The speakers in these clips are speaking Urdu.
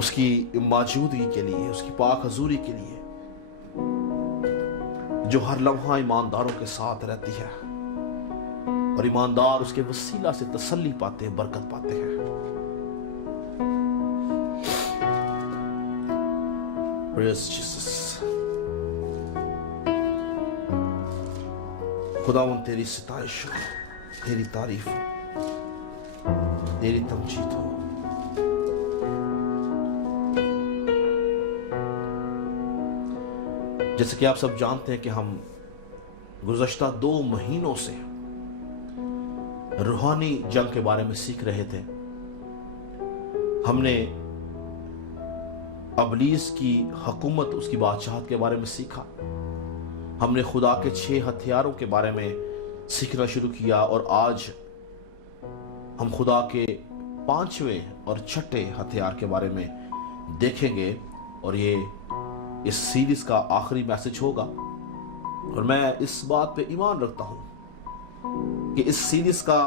اس کی موجودگی کے لیے، اس کی پاک حضوری کے لیے، جو ہر لمحہ ایمانداروں کے ساتھ رہتی ہے، اور ایماندار اس کے وسیلہ سے تسلی پاتے ہیں، برکت پاتے ہیں۔ Praise Jesus۔ خداوند تیری ستائش ہو، تیری تعریف ہو، تیری تمجید ہو۔ جیسے کہ آپ سب جانتے ہیں کہ ہم گزشتہ 2 مہینوں سے روحانی جنگ کے بارے میں سیکھ رہے تھے۔ ہم نے ابلیس کی حکومت، اس کی بادشاہت کے بارے میں سیکھا۔ ہم نے خدا کے 6 ہتھیاروں کے بارے میں سیکھنا شروع کیا، اور آج ہم خدا کے 5ویں اور 6ٹھے ہتھیار کے بارے میں دیکھیں گے، اور یہ اس سیریز کا آخری میسج ہوگا۔ اور میں اس بات پہ ایمان رکھتا ہوں کہ اس سیریز کا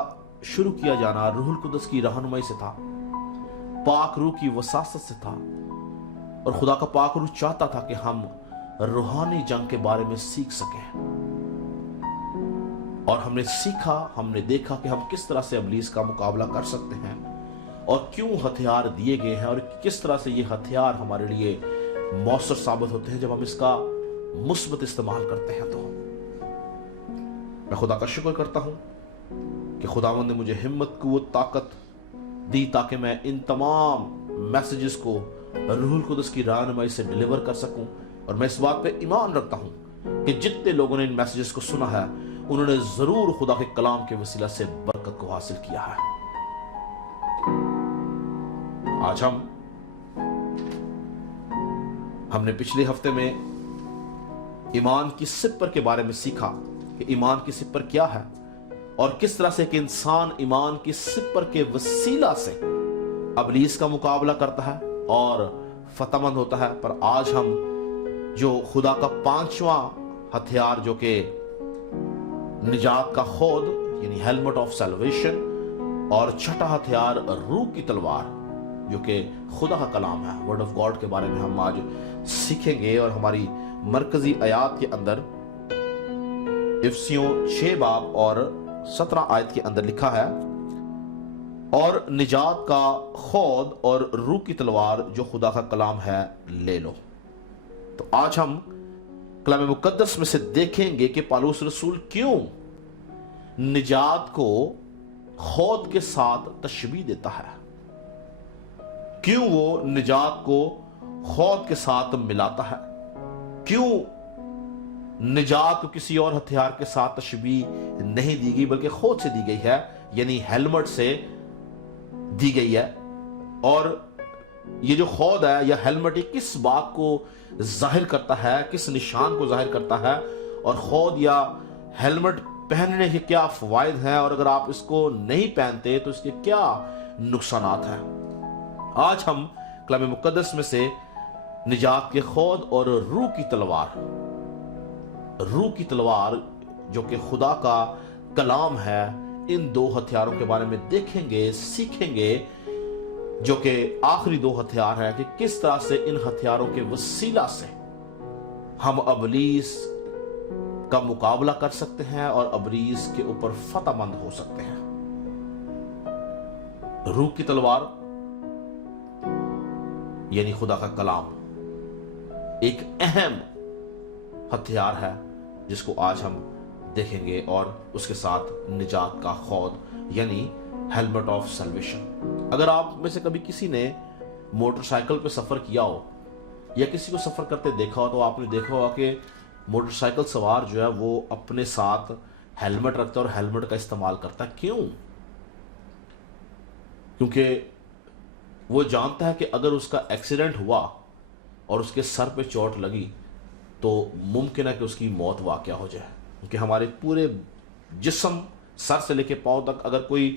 شروع کیا جانا روح القدس کی رہنمائی سے تھا، پاک روح کی وساست سے تھا، اور خدا کا پاک روح چاہتا تھا کہ ہم روحانی جنگ کے بارے میں سیکھ سکیں۔ اور ہم نے سیکھا، ہم نے دیکھا کہ ہم کس طرح سے ابلیس کا مقابلہ کر سکتے ہیں، اور کیوں ہتھیار دیے گئے ہیں، اور کس طرح سے یہ ہتھیار ہمارے لیے مؤثر ثابت ہوتے ہیں جب ہم اس کا مثبت استعمال کرتے ہیں۔ تو میں خدا کا شکر کرتا ہوں کہ خداوند نے مجھے ہمت، قوت، طاقت دی تاکہ میں ان تمام میسیجز کو روح القدس کی رہنمائی سے ڈیلیور کر سکوں۔ اور میں اس بات پہ ایمان رکھتا ہوں کہ جتنے لوگوں نے ان میسیجز کو سنا ہے، انہوں نے ضرور خدا کے کلام کے وسیلہ سے برکت کو حاصل کیا ہے۔ آج ہم نے پچھلے ہفتے میں ایمان کی سپر کے بارے میں سیکھا کہ ایمان کی سپر کیا ہے، اور کس طرح سے کہ انسان ایمان کی سپر کے وسیلہ سے ابلیس کا مقابلہ کرتا ہے اور فتح مند ہوتا ہے۔ پر آج ہم جو خدا کا 5واں ہتھیار، جو کہ نجات کا خود یعنی ہیلمٹ آف سیلویشن، اور 6ٹھا ہتھیار روح کی تلوار جو کہ خدا کا کلام ہے، ورڈ آف گاڈ کے بارے میں ہم آج سیکھیں گے۔ اور ہماری مرکزی آیات کے اندر افسیوں 6 باب اور 17 آیت کے اندر لکھا ہے، اور نجات کا خود اور روح کی تلوار جو خدا کا کلام ہے لے لو۔ تو آج ہم کلام مقدس میں سے دیکھیں گے کہ پالوس رسول کیوں نجات کو خود کے ساتھ تشبیہ دیتا ہے، کیوں وہ نجات کو خود کے ساتھ ملاتا ہے، کیوں نجات کو کسی اور ہتھیار کے ساتھ تشبیہ نہیں دی گئی بلکہ خود سے دی گئی ہے، یعنی ہیلمٹ سے دی گئی ہے۔ اور یہ جو خود ہے یا ہیلمٹ، یہ کس بات کو ظاہر کرتا ہے، کس نشان کو ظاہر کرتا ہے، اور خود یا ہیلمٹ پہننے کے کیا فوائد ہیں، اور اگر آپ اس کو نہیں پہنتے تو اس کے کیا نقصانات ہیں۔ آج ہم کلام مقدس میں سے نجات کے خود اور روح کی تلوار جو کہ خدا کا کلام ہے، ان 2 ہتھیاروں کے بارے میں دیکھیں گے، سیکھیں گے، جو کہ آخری 2 ہتھیار ہیں، کہ کس طرح سے ان ہتھیاروں کے وسیلہ سے ہم ابلیس کا مقابلہ کر سکتے ہیں اور ابلیس کے اوپر فتح مند ہو سکتے ہیں۔ روح کی تلوار یعنی خدا کا کلام ایک اہم ہتھیار ہے جس کو آج ہم دیکھیں گے، اور اس کے ساتھ نجات کا خود یعنی ہیلمٹ آف سیلویشن۔ اگر آپ میں سے کبھی کسی نے موٹر سائیکل پہ سفر کیا ہو یا کسی کو سفر کرتے دیکھا ہو، تو آپ نے دیکھا ہوگا کہ موٹر سائیکل سوار جو ہے وہ اپنے ساتھ ہیلمٹ رکھتا ہے اور ہیلمٹ کا استعمال کرتا ہے۔ کیوں؟ کیونکہ وہ جانتا ہے کہ اگر اس کا ایکسیڈنٹ ہوا اور اس کے سر پہ چوٹ لگی تو ممکن ہے کہ اس کی موت واقع ہو جائے، کیونکہ ہمارے پورے جسم سر سے لے کے پاؤں تک، اگر کوئی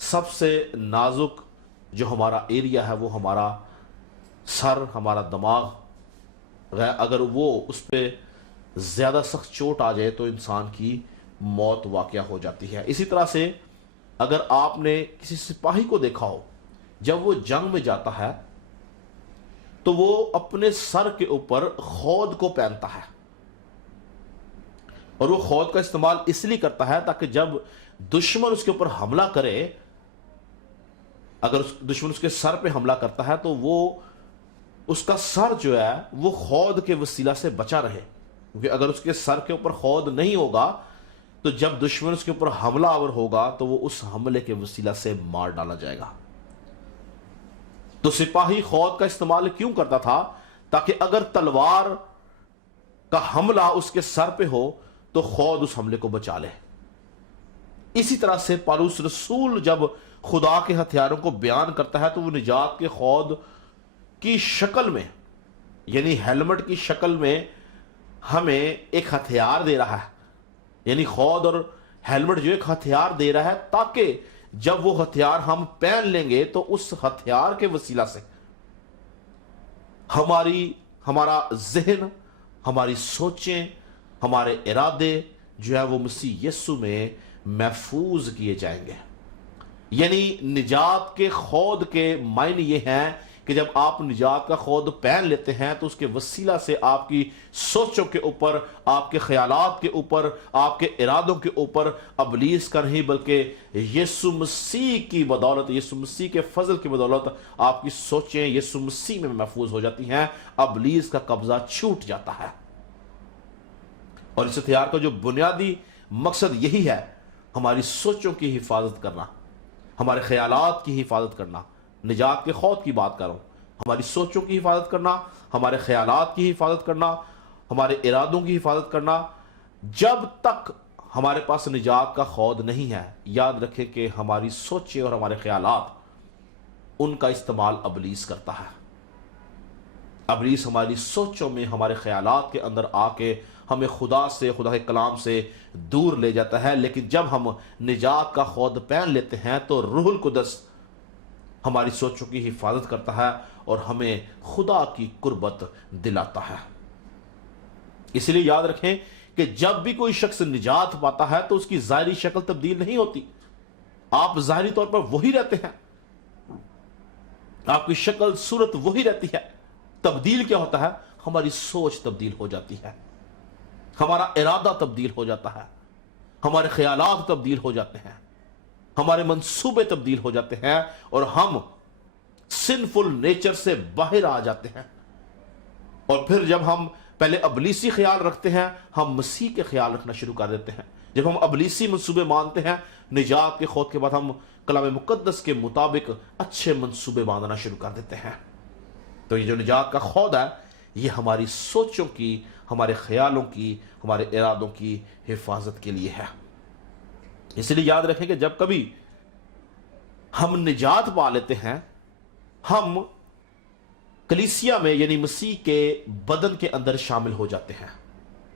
سب سے نازک جو ہمارا ایریا ہے وہ ہمارا سر، ہمارا دماغ، اگر وہ اس پہ زیادہ سخت چوٹ آ جائے تو انسان کی موت واقع ہو جاتی ہے۔ اسی طرح سے اگر آپ نے کسی سپاہی کو دیکھا ہو، جب وہ جنگ میں جاتا ہے تو وہ اپنے سر کے اوپر خود کو پہنتا ہے، اور وہ خود کا استعمال اس لیے کرتا ہے تاکہ جب دشمن اس کے اوپر حملہ کرے، اگر دشمن اس کے سر پہ حملہ کرتا ہے تو وہ اس کا سر جو ہے وہ خود کے وسیلہ سے بچا رہے، کیونکہ اگر اس کے سر کے اوپر خود نہیں ہوگا تو جب دشمن اس کے اوپر حملہ آور ہوگا تو وہ اس حملے کے وسیلہ سے مار ڈالا جائے گا۔ تو سپاہی خود کا استعمال کیوں کرتا تھا؟ تاکہ اگر تلوار کا حملہ اس کے سر پہ ہو تو خود اس حملے کو بچا لے۔ اسی طرح سے پالوس رسول جب خدا کے ہتھیاروں کو بیان کرتا ہے تو وہ نجات کے خود کی شکل میں، یعنی ہیلمٹ کی شکل میں ہمیں ایک ہتھیار دے رہا ہے، یعنی خود اور ہیلمٹ جو ایک ہتھیار دے رہا ہے تاکہ جب وہ ہتھیار ہم پہن لیں گے تو اس ہتھیار کے وسیلہ سے ہمارا ذہن، ہماری سوچیں، ہمارے ارادے جو ہے وہ مسیح یسو میں محفوظ کیے جائیں گے۔ یعنی نجات کے خود کے معنی یہ ہیں کہ جب آپ نجات کا خود پہن لیتے ہیں تو اس کے وسیلہ سے آپ کی سوچوں کے اوپر، آپ کے خیالات کے اوپر، آپ کے ارادوں کے اوپر ابلیس کا نہیں بلکہ یسوع مسیح کی بدولت، یسوع مسیح کے فضل کی بدولت آپ کی سوچیں یسوع مسیح میں محفوظ ہو جاتی ہیں، ابلیس کا قبضہ چھوٹ جاتا ہے۔ اور اس ہتھیار کا جو بنیادی مقصد یہی ہے، ہماری سوچوں کی حفاظت کرنا، ہمارے خیالات کی حفاظت کرنا۔ نجات کے خود کی بات کر رہا ہوں، ہماری سوچوں کی حفاظت کرنا، ہمارے خیالات کی حفاظت کرنا، ہمارے ارادوں کی حفاظت کرنا۔ جب تک ہمارے پاس نجات کا خود نہیں ہے، یاد رکھیں کہ ہماری سوچیں اور ہمارے خیالات، ان کا استعمال ابلیس کرتا ہے۔ ابلیس ہماری سوچوں میں، ہمارے خیالات کے اندر آ کے ہمیں خدا سے، خدا کے کلام سے دور لے جاتا ہے، لیکن جب ہم نجات کا خود پہن لیتے ہیں تو روح القدس ہماری سوچوں کی حفاظت کرتا ہے اور ہمیں خدا کی قربت دلاتا ہے۔ اس لیے یاد رکھیں کہ جب بھی کوئی شخص نجات پاتا ہے تو اس کی ظاہری شکل تبدیل نہیں ہوتی، آپ ظاہری طور پر وہی رہتے ہیں، آپ کی شکل صورت وہی رہتی ہے۔ تبدیل کیا ہوتا ہے؟ ہماری سوچ تبدیل ہو جاتی ہے، ہمارا ارادہ تبدیل ہو جاتا ہے، ہمارے خیالات تبدیل ہو جاتے ہیں، ہمارے منصوبے تبدیل ہو جاتے ہیں، اور ہم سنفل نیچر سے باہر آ جاتے ہیں۔ اور پھر جب ہم پہلے ابلیسی خیال رکھتے ہیں، ہم مسیح کے خیال رکھنا شروع کر دیتے ہیں۔ جب ہم ابلیسی منصوبے مانتے ہیں نجات کے خود کے بعد، ہم کلام مقدس کے مطابق اچھے منصوبے باندھنا شروع کر دیتے ہیں۔ تو یہ جو نجات کا خود ہے، یہ ہماری سوچوں کی، ہمارے خیالوں کی، ہمارے ارادوں کی حفاظت کے لیے ہے۔ اس لیے یاد رکھیں کہ جب کبھی ہم نجات پا لیتے ہیں، ہم کلیسیا میں یعنی مسیح کے بدن کے اندر شامل ہو جاتے ہیں۔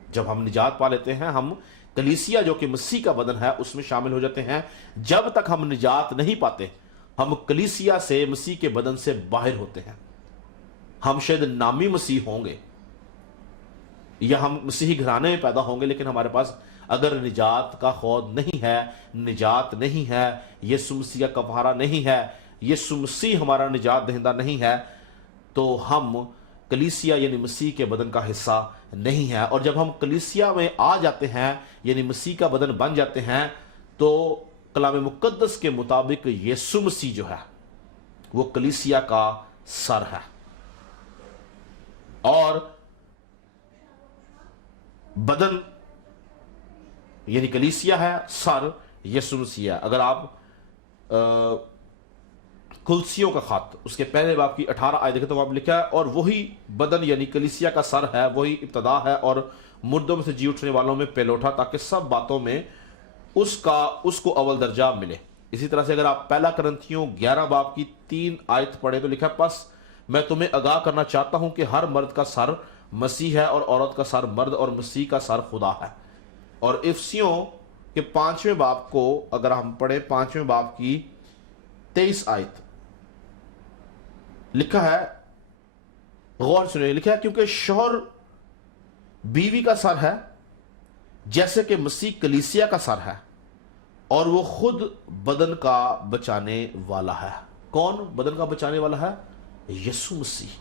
جب ہم نجات پا لیتے ہیں، ہم کلیسیا جو کہ مسیح کا بدن ہے اس میں شامل ہو جاتے ہیں۔ جب تک ہم نجات نہیں پاتے، ہم کلیسیا سے، مسیح کے بدن سے باہر ہوتے ہیں۔ ہم شاید نامی مسیح ہوں گے یا ہم مسیحی گھرانے میں پیدا ہوں گے، لیکن ہمارے پاس اگر نجات کا خود نہیں ہے، نجات نہیں ہے، یسوع مسیح کا کفارہ نہیں ہے، یسوع مسیح ہمارا نجات دہندہ نہیں ہے، تو ہم کلیسیا یعنی مسیح کے بدن کا حصہ نہیں ہے۔ اور جب ہم کلیسیا میں آ جاتے ہیں یعنی مسیح کا بدن بن جاتے ہیں، تو کلام مقدس کے مطابق یسوع مسیح جو ہے وہ کلیسیا کا سر ہے، اور بدن یعنی کلیسیا ہے، سر یسوع مسیح ہے۔ اگر آپ کلسیوں کا خط اس کے پہلے باب کی 18 آیت دیکھیں تو وہاں لکھا ہے، اور وہی بدن یعنی کلیسیا کا سر ہے، وہی ابتدا ہے اور مردوں میں سے جی اٹھنے والوں میں پہل اٹھا، تاکہ سب باتوں میں اس کو اول درجہ ملے۔ اسی طرح سے اگر آپ پہلا کرنتھیوں 11 باب کی 3 آیت پڑھیں تو لکھا ہے، پس میں تمہیں آگاہ کرنا چاہتا ہوں کہ ہر مرد کا سر مسیح ہے، اور عورت کا سر مرد، اور مسیح کا سر خدا ہے۔ اور افسیوں کے 5ویں باب کو اگر ہم پڑھیں، 5ویں باب کی 23 آیت لکھا ہے، غور سنیں، لکھا ہے، کیونکہ شوہر بیوی کا سر ہے جیسے کہ مسیح کلیسیا کا سر ہے، اور وہ خود بدن کا بچانے والا ہے۔ کون بدن کا بچانے والا ہے؟ یسوع مسیح۔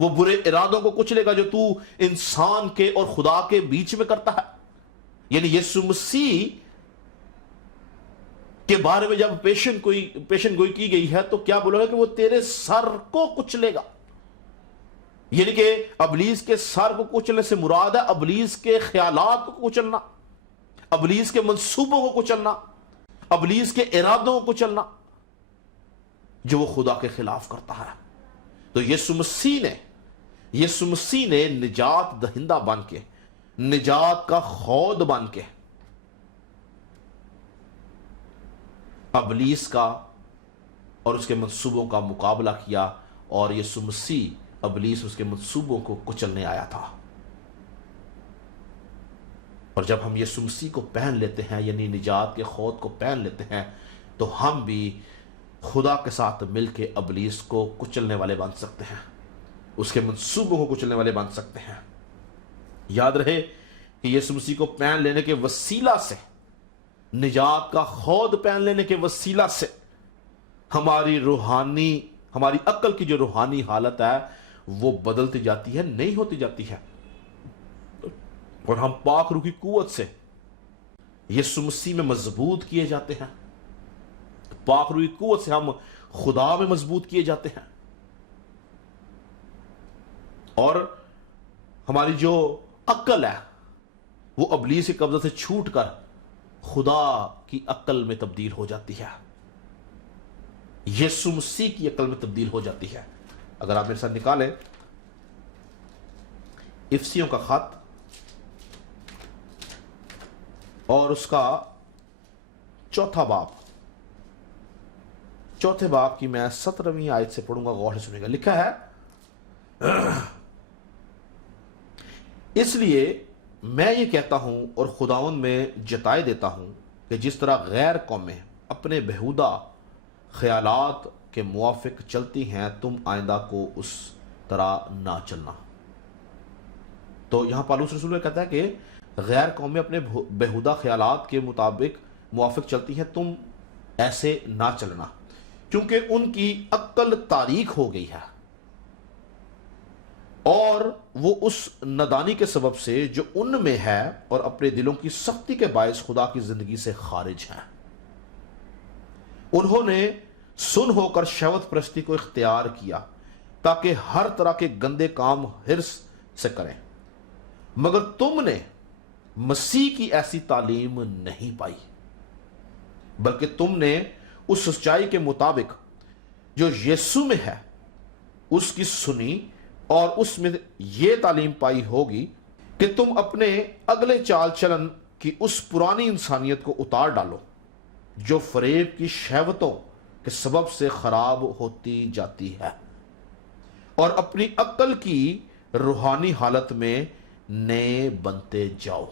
وہ برے ارادوں کو کچلے گا جو تو انسان کے اور خدا کے بیچ میں کرتا ہے۔ یعنی یسوع مسیح کے بارے میں جب پیشن گوئی کی گئی ہے تو کیا بولا گا کہ وہ تیرے سر کو کچلے گا۔ یعنی کہ ابلیس کے سر کو کچلنے سے مراد ہے ابلیس کے خیالات کو کچلنا، ابلیس کے منصوبوں کو کچلنا، ابلیس کے ارادوں کو کچلنا جو وہ خدا کے خلاف کرتا ہے۔ تو یسوع مسیح نے نجات دہندہ بن کے، نجات کا خود بن کے ابلیس کا اور اس کے منصوبوں کا مقابلہ کیا، اور یسوع مسیح ابلیس اس کے منصوبوں کو کچلنے آیا تھا۔ اور جب ہم یسوع مسیح کو پہن لیتے ہیں، یعنی نجات کے خود کو پہن لیتے ہیں، تو ہم بھی خدا کے ساتھ مل کے ابلیس کو کچلنے والے بن سکتے ہیں، اس کے منصوبوں کو کچلنے والے بن سکتے ہیں۔ یاد رہے کہ یسوع مسیح کو پہن لینے کے وسیلہ سے، نجات کا خود پہن لینے کے وسیلہ سے ہماری عقل کی جو روحانی حالت ہے وہ بدلتی جاتی ہے، نہیں ہوتی جاتی ہے، اور ہم پاک روح کی قوت سے یسوع مسیح میں مضبوط کیے جاتے ہیں۔ پاک روح کی قوت سے ہم خدا میں مضبوط کیے جاتے ہیں، اور ہماری جو عقل ہے وہ ابلیس کے قبضے سے چھوٹ کر خدا کی عقل میں تبدیل ہو جاتی ہے، یسوع مسیح کی عقل میں تبدیل ہو جاتی ہے۔ اگر آپ میرے ساتھ نکالیں افسیوں کا خط اور اس کا چوتھے باب کی میں 17ویں آیت سے پڑھوں گا، غور سے سنیں گا۔ لکھا ہے، اس لیے میں یہ کہتا ہوں اور خداوند میں جتائے دیتا ہوں کہ جس طرح غیر قومیں اپنے بہودہ خیالات کے موافق چلتی ہیں، تم آئندہ کو اس طرح نہ چلنا۔ تو یہاں پالوس رسول کہتا ہے کہ غیر قومیں اپنے بہودہ خیالات کے موافق چلتی ہیں، تم ایسے نہ چلنا، کیونکہ ان کی عقل تاریک ہو گئی ہے، اور وہ اس نادانی کے سبب سے جو ان میں ہے اور اپنے دلوں کی سختی کے باعث خدا کی زندگی سے خارج ہیں۔ انہوں نے سن ہو کر شہوت پرستی کو اختیار کیا تاکہ ہر طرح کے گندے کام حرص سے کریں، مگر تم نے مسیح کی ایسی تعلیم نہیں پائی، بلکہ تم نے اس سچائی کے مطابق جو یسوع میں ہے اس کی سنی، اور اس میں یہ تعلیم پائی ہوگی کہ تم اپنے اگلے چال چلن کی اس پرانی انسانیت کو اتار ڈالو جو فریب کی شہوتوں کے سبب سے خراب ہوتی جاتی ہے، اور اپنی عقل کی روحانی حالت میں نئے بنتے جاؤ۔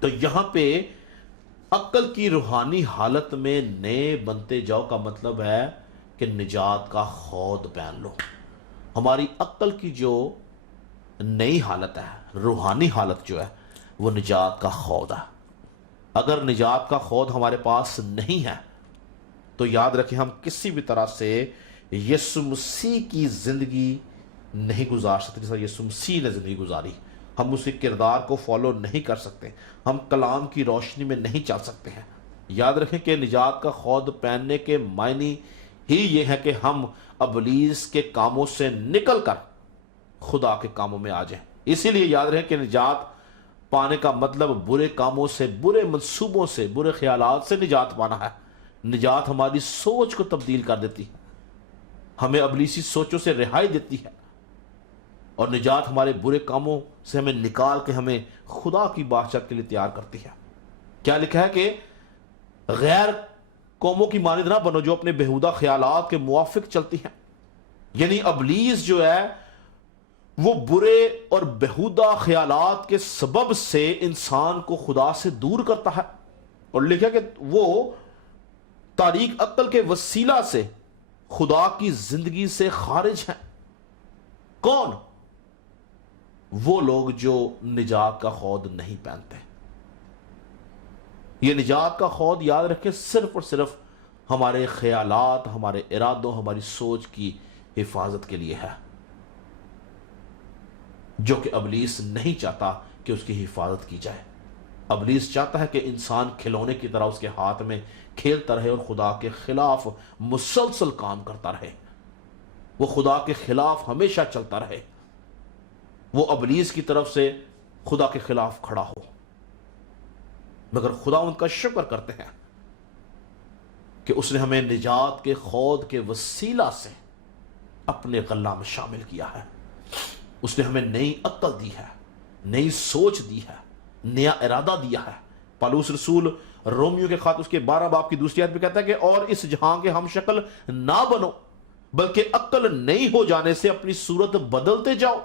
تو یہاں پہ عقل کی روحانی حالت میں نئے بنتے جاؤ کا مطلب ہے کہ نجات کا خود پہن لو۔ ہماری عقل کی جو نئی حالت ہے، روحانی حالت جو ہے، وہ نجات کا خود ہے۔ اگر نجات کا خود ہمارے پاس نہیں ہے تو یاد رکھیں ہم کسی بھی طرح سے یسوع مسیح کی زندگی نہیں گزار سکتے جیسا یسوع مسیح نے زندگی گزاری۔ ہم اس کے کردار کو فالو نہیں کر سکتے، ہم کلام کی روشنی میں نہیں چل سکتے ہیں۔ یاد رکھیں کہ نجات کا خود پہننے کے معنی ہی یہ ہے کہ ہم ابلیس کے کاموں سے نکل کر خدا کے کاموں میں آ جائیں۔ اسی لیے یاد رکھیں کہ نجات پانے کا مطلب برے کاموں سے، برے منصوبوں سے، برے خیالات سے نجات پانا ہے۔ نجات ہماری سوچ کو تبدیل کر دیتی ہے، ہمیں ابلیسی سوچوں سے رہائی دیتی ہے، اور نجات ہمارے برے کاموں سے ہمیں نکال کے ہمیں خدا کی بادشاہت کے لیے تیار کرتی ہے۔ کیا لکھا ہے کہ غیر قوموں کی مانند نہ بنو جو اپنے بہودہ خیالات کے موافق چلتی ہیں۔ یعنی ابلیس جو ہے وہ برے اور بہودہ خیالات کے سبب سے انسان کو خدا سے دور کرتا ہے، اور لکھا کہ وہ تاریک عقل کے وسیلہ سے خدا کی زندگی سے خارج ہیں۔ کون؟ وہ لوگ جو نجات کا خود نہیں پہنتے۔ یہ نجات کا خود یاد رکھیں صرف اور صرف ہمارے خیالات، ہمارے ارادوں، ہماری سوچ کی حفاظت کے لیے ہے۔ جو کہ ابلیس نہیں چاہتا کہ اس کی حفاظت کی جائے۔ ابلیس چاہتا ہے کہ انسان کھلونے کی طرح اس کے ہاتھ میں کھیلتا رہے اور خدا کے خلاف مسلسل کام کرتا رہے، وہ خدا کے خلاف ہمیشہ چلتا رہے، وہ ابلیس کی طرف سے خدا کے خلاف کھڑا ہو۔ مگر خدا ان کا شکر کرتے ہیں کہ اس نے ہمیں نجات کے خود کے وسیلہ سے اپنے غلہ میں شامل کیا ہے۔ اس نے ہمیں نئی عقل دی ہے، نئی سوچ دی ہے، نیا ارادہ دیا ہے۔ پالوس رسول رومیو کے خط اس کے 12 باب کی دوسری آیت میں کہتا ہے کہ اور اس جہاں کے ہم شکل نہ بنو بلکہ عقل نئی ہو جانے سے اپنی صورت بدلتے جاؤ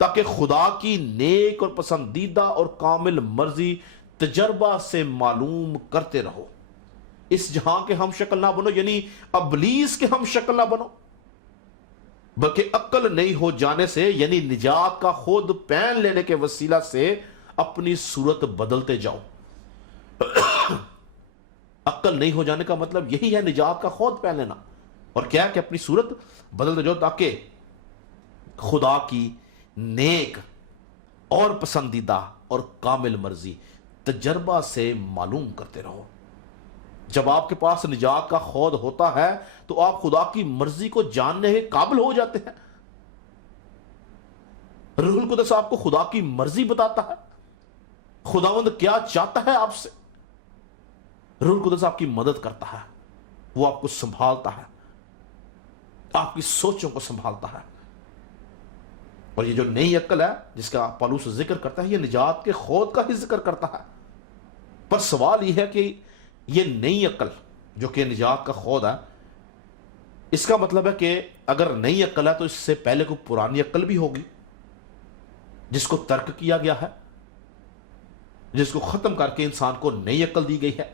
تاکہ خدا کی نیک اور پسندیدہ اور کامل مرضی تجربہ سے معلوم کرتے رہو۔ اس جہاں کے ہم شکل نہ بنو یعنی ابلیس کے ہم شکل نہ بنو، بلکہ عقل نئی ہو جانے سے یعنی نجات کا خود پین لینے کے وسیلہ سے اپنی صورت بدلتے جاؤ۔ عقل نہیں ہو جانے کا مطلب یہی ہے، نجات کا خود پین لینا، اور کیا ہے کہ اپنی صورت بدلتے جاؤ تاکہ خدا کی نیک اور پسندیدہ اور کامل مرضی تجربہ سے معلوم کرتے رہو۔ جب آپ کے پاس نجات کا خود ہوتا ہے تو آپ خدا کی مرضی کو جاننے کے قابل ہو جاتے ہیں۔ روح القدس آپ کو خدا کی مرضی بتاتا ہے، خداوند کیا چاہتا ہے آپ سے۔ روح القدس آپ کی مدد کرتا ہے، وہ آپ کو سنبھالتا ہے، آپ کی سوچوں کو سنبھالتا ہے۔ اور یہ جو نئی عقل ہے جس کا پالوس ذکر کرتا ہے، یہ نجات کے خود کا ہی ذکر کرتا ہے۔ پر سوال یہ ہے کہ یہ نئی عقل جو کہ نجات کا خود ہے، اس کا مطلب ہے کہ اگر نئی عقل ہے تو اس سے پہلے کوئی پرانی عقل بھی ہوگی جس کو ترک کیا گیا ہے، جس کو ختم کر کے انسان کو نئی عقل دی گئی ہے۔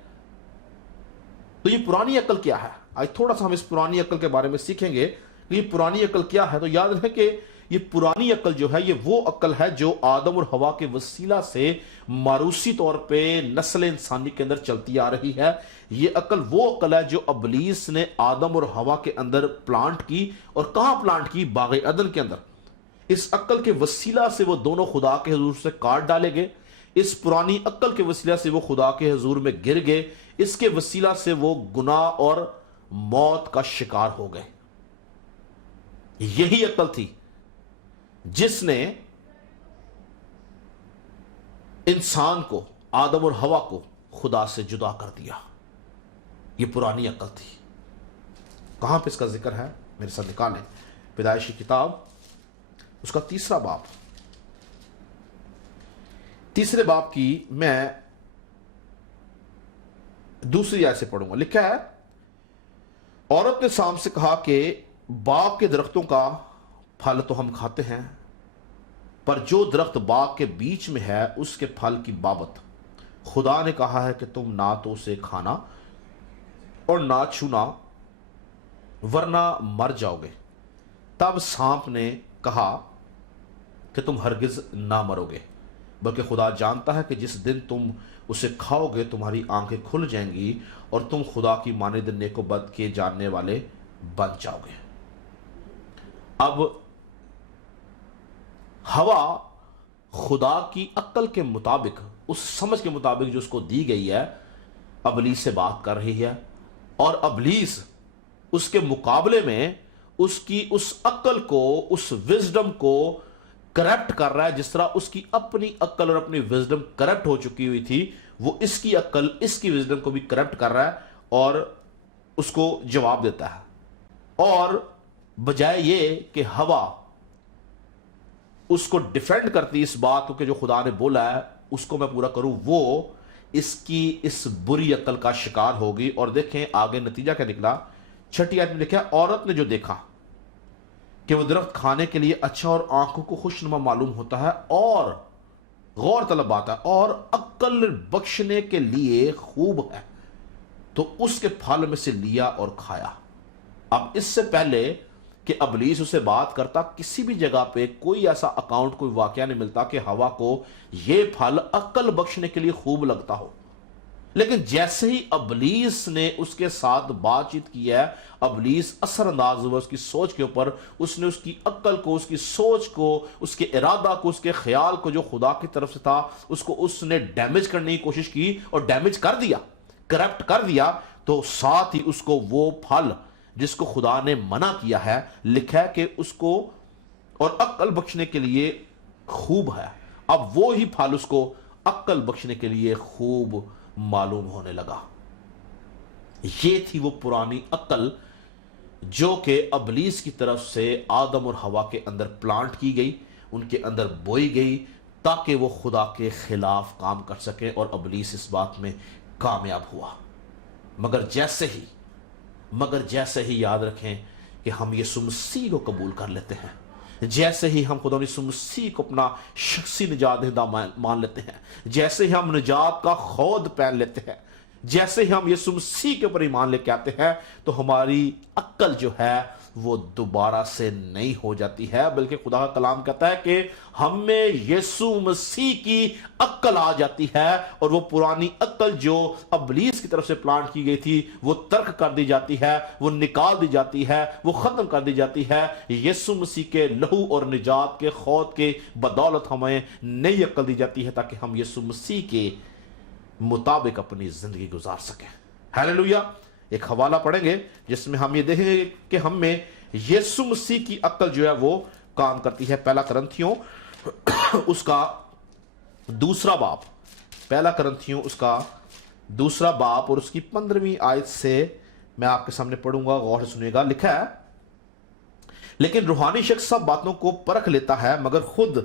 تو یہ پرانی عقل کیا ہے؟ آج تھوڑا سا ہم اس پرانی عقل کے بارے میں سیکھیں گے کہ یہ پرانی عقل کیا ہے۔ تو یاد رکھیں کہ یہ پرانی عقل جو ہے یہ وہ عقل ہے جو آدم اور حوا کے وسیلہ سے موروثی طور پہ نسل انسانی کے اندر چلتی آ رہی ہے۔ یہ عقل وہ عقل ہے جو ابلیس نے آدم اور حوا کے اندر پلانٹ کی، اور کہاں پلانٹ کی؟ باغ عدن کے اندر۔ اس عقل کے وسیلہ سے وہ دونوں خدا کے حضور سے کاٹ ڈالے گئے، اس پرانی عقل کے وسیلہ سے وہ خدا کے حضور میں گر گئے، اس کے وسیلہ سے وہ گناہ اور موت کا شکار ہو گئے۔ یہی عقل تھی جس نے انسان کو، آدم اور حوا کو خدا سے جدا کر دیا۔ یہ پرانی عقل تھی۔ کہاں پہ اس کا ذکر ہے؟ میرے ساتھ نکالیں پیدائشی کتاب اس کا 3 باب، 3 باب کی میں دوسری آیت سے پڑھوں گا۔ لکھا ہے، عورت نے سام سے کہا کہ باغ کے درختوں کا پھل تو ہم کھاتے ہیں، پر جو درخت باغ کے بیچ میں ہے اس کے پھل کی بابت خدا نے کہا ہے کہ تم نہ تو اسے کھانا اور نہ چھونا ورنہ مر جاؤ گے۔ تب سانپ نے کہا کہ تم ہرگز نہ مرو گے، بلکہ خدا جانتا ہے کہ جس دن تم اسے کھاؤ گے تمہاری آنکھیں کھل جائیں گی اور تم خدا کی مانند نیک و بد کے جاننے والے بن جاؤ گے۔ اب ہوا خدا کی عقل کے مطابق، اس سمجھ کے مطابق جو اس کو دی گئی ہے، ابلیس سے بات کر رہی ہے، اور ابلیس اس کے مقابلے میں اس کی اس عقل کو، اس وزڈم کو کرپٹ کر رہا ہے۔ جس طرح اس کی اپنی عقل اور اپنی وزڈم کرپٹ ہو چکی ہوئی تھی، وہ اس کی عقل، اس کی وزڈم کو بھی کرپٹ کر رہا ہے اور اس کو جواب دیتا ہے۔ اور بجائے یہ کہ ہوا اس کو ڈیفینڈ کرتی اس بات کو کہ جو خدا نے بولا ہے اس کو میں پورا کروں، وہ اس کی اس بری عقل کا شکار ہوگی۔ اور دیکھیں آگے نتیجہ کیا نکلا۔ 6 آیت میں لکھا ہے، عورت نے جو دیکھا کہ وہ درخت کھانے کے لیے اچھا اور آنکھوں کو خوشنما معلوم ہوتا ہے اور غور طلب بات ہے اور عقل بخشنے کے لیے خوب ہے، تو اس کے پھل میں سے لیا اور کھایا۔ اب اس سے پہلے کہ ابلیس اسے بات کرتا، کسی بھی جگہ پہ کوئی ایسا اکاؤنٹ، کوئی واقعہ نہیں ملتا کہ ہوا کو یہ پھل عقل بخشنے کے لیے خوب لگتا ہو۔ لیکن جیسے ہی ابلیس نے اس کے ساتھ بات چیت کی ہے، ابلیس اثر انداز ہوا اس کی سوچ کے اوپر، اس نے اس کی عقل کو، اس کی سوچ کو، اس کے ارادہ کو، اس کے خیال کو جو خدا کی طرف سے تھا، اس نے ڈیمیج کرنے کی کوشش کی اور ڈیمیج کر دیا، کرپٹ کر دیا۔ تو ساتھ ہی اس کو وہ پھل جس کو خدا نے منع کیا ہے، لکھا ہے کہ اس کو اور عقل بخشنے کے لیے خوب ہے، اب وہی پھل اس کو عقل بخشنے کے لیے خوب معلوم ہونے لگا۔ یہ تھی وہ پرانی عقل جو کہ ابلیس کی طرف سے آدم اور حوا کے اندر پلانٹ کی گئی، ان کے اندر بوئی گئی، تاکہ وہ خدا کے خلاف کام کر سکیں، اور ابلیس اس بات میں کامیاب ہوا۔ مگر جیسے ہی یاد رکھیں کہ ہم یسوع مسیح کو قبول کر لیتے ہیں، جیسے ہی ہم خدا یسوع مسیح کو اپنا شخصی نجات دہندہ مان لیتے ہیں، جیسے ہی ہم نجات کا خود پہن لیتے ہیں، جیسے ہی ہم یسوع مسیح کے اوپر ایمان لے کے آتے ہیں، تو ہماری عقل جو ہے وہ دوبارہ سے نئی ہو جاتی ہے، بلکہ خدا کا کلام کہتا ہے کہ ہم میں یسوع مسیح کی عقل آ جاتی ہے، اور وہ پرانی عقل جو ابلیس کی طرف سے پلانٹ کی گئی تھی وہ ترک کر دی جاتی ہے، وہ نکال دی جاتی ہے، وہ ختم کر دی جاتی ہے۔ یسوع مسیح کے لہو اور نجات کے خود کے بدولت ہمیں نئی عقل دی جاتی ہے، تاکہ ہم یسوع مسیح کے مطابق اپنی زندگی گزار سکیں۔ ہیلیلویا۔ ایک حوالہ پڑھیں گے جس میں ہم یہ دیکھیں گے کہ ہم میں یسوع مسیح کی عقل جو ہے وہ کام کرتی ہے۔ پہلا کرنتھیوں اس کا دوسرا باب، پہلا کرنتھیوں اس کا دوسرا باب اور اس کی 15ویں آیت سے میں آپ کے سامنے پڑھوں گا، غور سے سنیے گا۔ لکھا ہے، لیکن روحانی شخص سب باتوں کو پرکھ لیتا ہے، مگر خود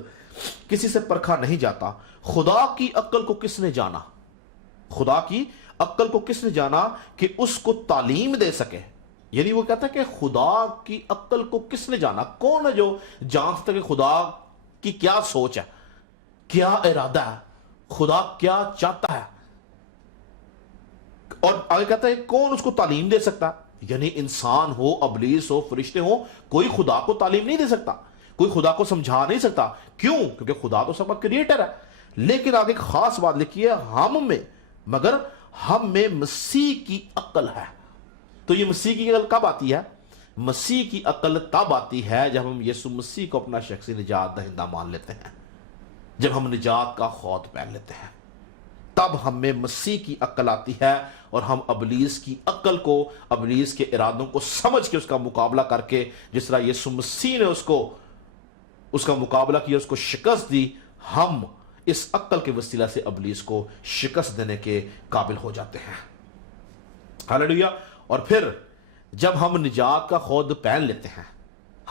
کسی سے پرکھا نہیں جاتا۔ خدا کی عقل کو کس نے جانا؟ خدا کی عقل کو کس نے جانا کہ اس کو تعلیم دے سکے؟ یعنی وہ کہتا ہے کہ خدا کی عقل کو کس نے جانا؟ کون ہے جو جان سکتا ہے کہ خدا کی کیا سوچ ہے، کیا ارادہ ہے، خدا کیا چاہتا ہے؟ اور آگے کہتا ہے کون اس کو تعلیم دے سکتا ہے؟ یعنی انسان ہو، ابلیس ہو، فرشتے ہو، کوئی خدا کو تعلیم نہیں دے سکتا، کوئی خدا کو سمجھا نہیں سکتا۔ کیوں؟ کیونکہ خدا تو سب کا کریٹر ہے۔ لیکن آگے ایک خاص بات لکھی ہے، مگر ہم میں مسیح کی عقل ہے۔ تو یہ مسیح کی عقل کب آتی ہے؟ مسیح کی عقل تب آتی ہے جب ہم یسوع مسیح کو اپنا شخصی نجات دہندہ مان لیتے ہیں، جب ہم نجات کا خود پہن لیتے ہیں، تب ہم میں مسیح کی عقل آتی ہے، اور ہم ابلیس کی عقل کو، ابلیس کے ارادوں کو سمجھ کے اس کا مقابلہ کر کے، جس طرح یسوع مسیح نے اس کا مقابلہ کیا، اس کو شکست دی، ہم اس عقل کے وسیلہ سے ابلیس کو شکست دینے کے قابل ہو جاتے ہیں۔ ہاللیلویا۔ اور پھر جب ہم نجات کا خود پہن لیتے ہیں،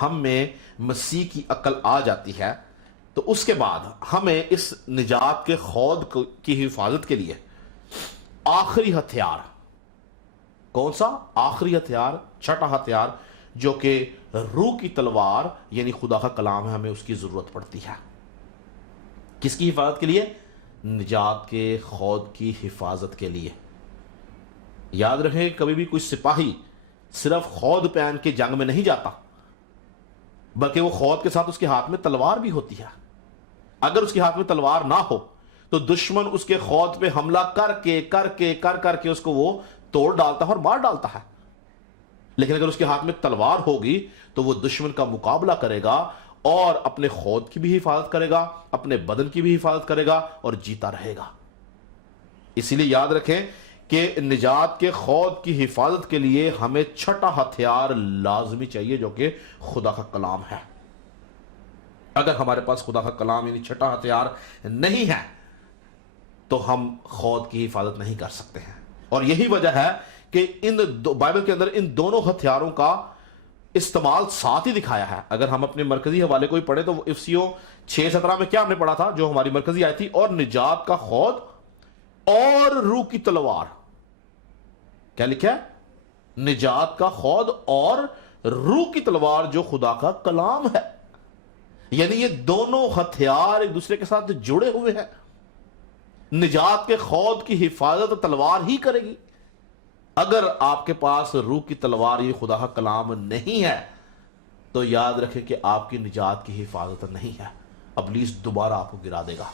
ہم میں مسیح کی عقل آ جاتی ہے، تو اس کے بعد ہمیں اس نجات کے خود کی حفاظت کے لیے آخری ہتھیار، کون سا آخری ہتھیار؟ چھٹا ہتھیار، جو کہ روح کی تلوار یعنی خدا کا کلام ہے، ہمیں اس کی ضرورت پڑتی ہے۔ کس کی حفاظت کے لیے؟ نجات کے خود کی حفاظت کے لیے۔ یاد رکھیں، کبھی بھی کوئی سپاہی صرف خود پہن کے جنگ میں نہیں جاتا، بلکہ وہ خود کے ساتھ اس کے ہاتھ میں تلوار بھی ہوتی ہے۔ اگر اس کے ہاتھ میں تلوار نہ ہو تو دشمن اس کے خود پہ حملہ کر کے اس کو وہ توڑ ڈالتا ہے اور مار ڈالتا ہے۔ لیکن اگر اس کے ہاتھ میں تلوار ہوگی تو وہ دشمن کا مقابلہ کرے گا، اور اپنے خود کی بھی حفاظت کرے گا، اپنے بدن کی بھی حفاظت کرے گا، اور جیتا رہے گا۔ اسی لیے یاد رکھیں کہ نجات کے خود کی حفاظت کے لیے ہمیں چھٹا ہتھیار لازمی چاہیے، جو کہ خدا کا کلام ہے۔ اگر ہمارے پاس خدا کا کلام یعنی چھٹا ہتھیار نہیں ہے تو ہم خود کی حفاظت نہیں کر سکتے ہیں۔ اور یہی وجہ ہے کہ بائبل کے اندر ان دونوں ہتھیاروں کا استعمال ساتھ ہی دکھایا ہے۔ اگر ہم اپنے مرکزی حوالے کو ہی پڑھیں تو افسیوں 6:17 میں کیا ہم نے پڑھا تھا جو ہماری مرکزی آئی تھی؟ اور نجات کا خود اور روح کی تلوار۔ کیا لکھا ہے؟ نجات کا خود اور روح کی تلوار، جو خدا کا کلام ہے۔ یعنی یہ دونوں ہتھیار ایک دوسرے کے ساتھ جڑے ہوئے ہیں۔ نجات کے خود کی حفاظت تلوار ہی کرے گی۔ اگر آپ کے پاس روح کی تلوار یہ خدا کا کلام نہیں ہے تو یاد رکھیں کہ آپ کی نجات کی حفاظت نہیں ہے۔ ابلیس دوبارہ آپ کو گرا دے گا،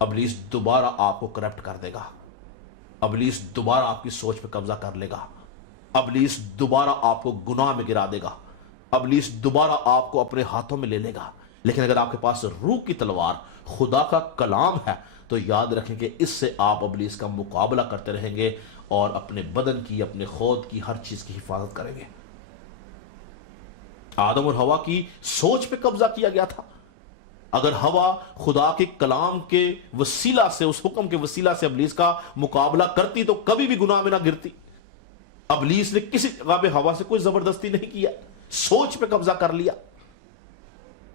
ابلیس دوبارہ آپ کو کرپٹ کر دے گا، ابلیس دوبارہ آپ کی سوچ پہ قبضہ کر لے گا، ابلیس دوبارہ آپ کو گناہ میں گرا دے گا، ابلیس دوبارہ آپ کو اپنے ہاتھوں میں لے لے گا۔ لیکن اگر آپ کے پاس روح کی تلوار خدا کا کلام ہے تو یاد رکھیں کہ اس سے آپ ابلیس کا مقابلہ کرتے رہیں گے اور اپنے بدن کی، اپنے خود کی، ہر چیز کی حفاظت کریں گے۔ آدم اور حوا کی سوچ پہ قبضہ کیا گیا تھا۔ اگر حوا خدا کے کلام کے وسیلہ سے، اس حکم کے وسیلہ سے ابلیس کا مقابلہ کرتی تو کبھی بھی گناہ میں نہ گرتی۔ ابلیس نے کسی جگہ پہ حوا سے کوئی زبردستی نہیں کیا، سوچ پہ قبضہ کر لیا،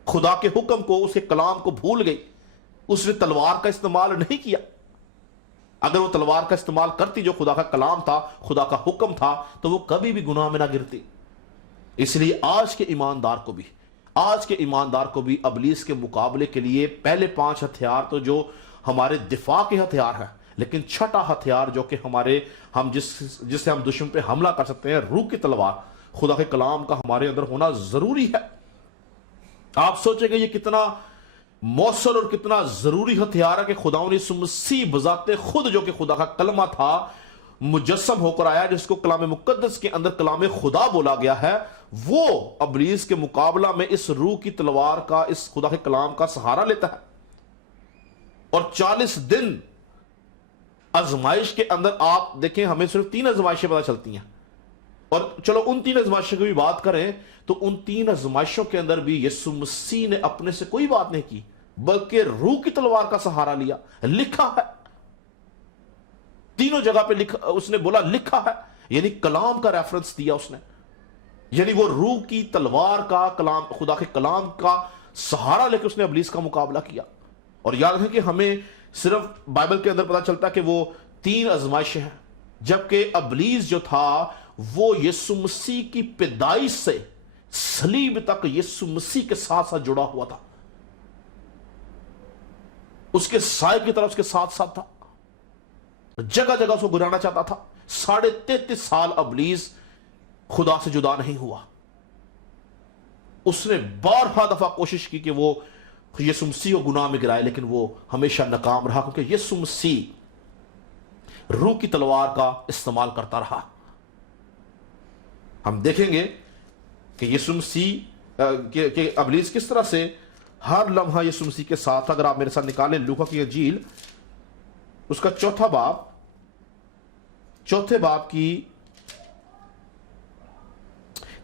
خدا کے حکم کو، اس کے کلام کو بھول گئی، اس نے تلوار کا استعمال نہیں کیا۔ اگر وہ تلوار کا استعمال کرتی جو خدا کا کلام تھا، خدا کا حکم تھا، تو وہ کبھی بھی گناہ میں نہ گرتی۔ اس لیے آج کے ایماندار کو بھی ابلیس کے مقابلے کے لیے پہلے 5 ہتھیار تو جو ہمارے دفاع کے ہتھیار ہیں، لیکن چھٹا ہتھیار جو کہ جس سے ہم دشمن پہ حملہ کر سکتے ہیں، روح کی تلوار، خدا کے کلام کا ہمارے اندر ہونا ضروری ہے۔ آپ سوچیں گے یہ کتنا موثر اور کتنا ضروری ہتھیار ہے کہ خداوند یسوع مسیح بذات خود، جو کہ خدا کا کلمہ تھا، مجسم ہو کر آیا، جس کو کلام مقدس کے اندر کلام خدا بولا گیا ہے، وہ ابلیس کے مقابلہ میں اس روح کی تلوار کا، اس خدا کے کلام کا سہارا لیتا ہے۔ اور 40 دن آزمائش کے اندر آپ دیکھیں، ہمیں صرف 3 آزمائشیں پتہ چلتی ہیں، اور چلو ان 3 آزمائشوں کی بھی بات کریں تو ان 3 آزمائشوں کے اندر بھی یسوع مسیح نے اپنے سے کوئی بات نہیں کی، بلکہ روح کی تلوار کا سہارا لیا۔ لکھا ہے، تینوں جگہ پہ اس نے بولا لکھا ہے، یعنی کلام کا ریفرنس دیا اس نے، یعنی وہ روح کی تلوار کا، کلام، خدا کے کلام کا سہارا لے کے اس نے ابلیس کا مقابلہ کیا۔ اور یاد رکھیں کہ ہمیں صرف بائبل کے اندر پتا چلتا ہے کہ وہ 3 آزمائشیں ہیں، جبکہ ابلیس جو تھا وہ یسوع مسیح کی پیدائش سے صلیب تک یسوع مسیح کے ساتھ ساتھ جڑا ہوا تھا، اس کے سائے کی طرف اس کے ساتھ ساتھ تھا، جگہ جگہ اس کو گرانا چاہتا تھا۔ 33.5 سال ابلیس خدا سے جدا نہیں ہوا۔ اس نے بارہا دفعہ کوشش کی کہ وہ یسوع مسیح کو گناہ میں گرائے، لیکن وہ ہمیشہ ناکام رہا، کیونکہ یسوع مسیح روح کی تلوار کا استعمال کرتا رہا۔ ہم دیکھیں گے کہ یسوع مسیح کہ ابلیس کس طرح سے ہر لمحہ یسوع مسیح کے ساتھ، اگر آپ میرے ساتھ نکالیں لوکا کی انجیل، اس کا چوتھے باب کی